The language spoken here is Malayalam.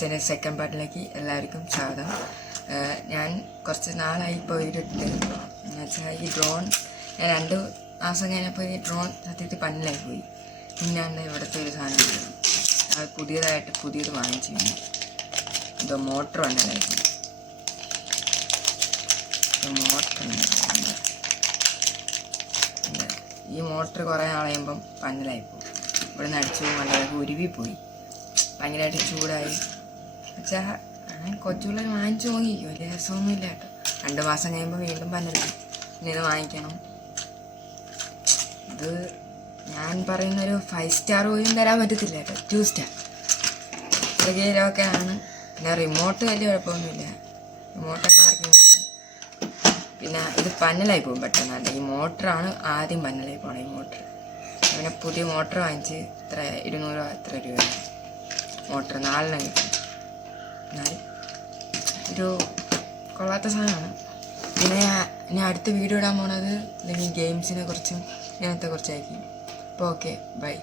ഗൈസ്, എൻ്റെ സെക്കൻഡ് പാർട്ടിലേക്ക് എല്ലാവർക്കും സ്വാഗതം. ഞാൻ കുറച്ച് നാളായി ഇപ്പോൾ ഇതിട്ട് എന്ന് വെച്ചാൽ ഈ ഡ്രോൺ ഞാൻ 2 മാസം കഴിഞ്ഞപ്പോൾ ഈ ഡ്രോൺ സത്യത്തിൽ പന്നിലായി പോയി. പിന്നാണ്ട് ഇവിടുത്തെ ഒരു സാധനം അത് പുതിയത് വാങ്ങിച്ചു. എന്തോ മോട്ടർ വന്നതായി പോയി. ഈ മോട്ടർ കുറേ നാളാകുമ്പം പന്നിലായി പോകും. ഇവിടെ നിന്ന് അടിച്ചു പോകുമ്പോൾ ഉരുവിപ്പോയി. ഭയങ്കരമായിട്ട് ചൂടായി വെച്ചാൽ ഞാൻ കൊച്ചുപിള്ളേർ വാങ്ങിച്ചു നോക്കിക്കോ, വലിയ രസമൊന്നുമില്ല കേട്ടോ. 2 മാസം കഴിയുമ്പോൾ വീണ്ടും പന്നലായി. പിന്നെ ഇത് വാങ്ങിക്കണം. ഇത് ഞാൻ പറയുന്നൊരു 5 സ്റ്റാർ പോലും തരാൻ പറ്റത്തില്ല കേട്ടോ, 2 സ്റ്റാർ ഒക്കെയാണ്. പിന്നെ റിമോട്ട് വലിയ കുഴപ്പമൊന്നുമില്ല, റിമോട്ടൊക്കെ വർക്കിംഗ് ആണ്. പിന്നെ ഇത് പന്നലായി പോകും പെട്ടെന്നല്ല. ഈ മോട്ടറാണ് ആദ്യം പന്നലായി പോകണം. ഈ മോട്ടർ പിന്നെ പുതിയ മോട്ടർ വാങ്ങിച്ച് ഇത്ര 200 എത്ര രൂപ മോട്ടർ 4 കിട്ടും. എന്നാലും ഒരു കൊള്ളാത്ത സാധനമാണ്. പിന്നെ ഞാൻ അടുത്ത വീഡിയോ ഇടാൻ പോണത് അല്ലെങ്കിൽ ഗെയിംസിനെ കുറിച്ചും ഇങ്ങനത്തെ കുറച്ചായിരിക്കും. അപ്പോൾ ഓക്കെ, ബൈ.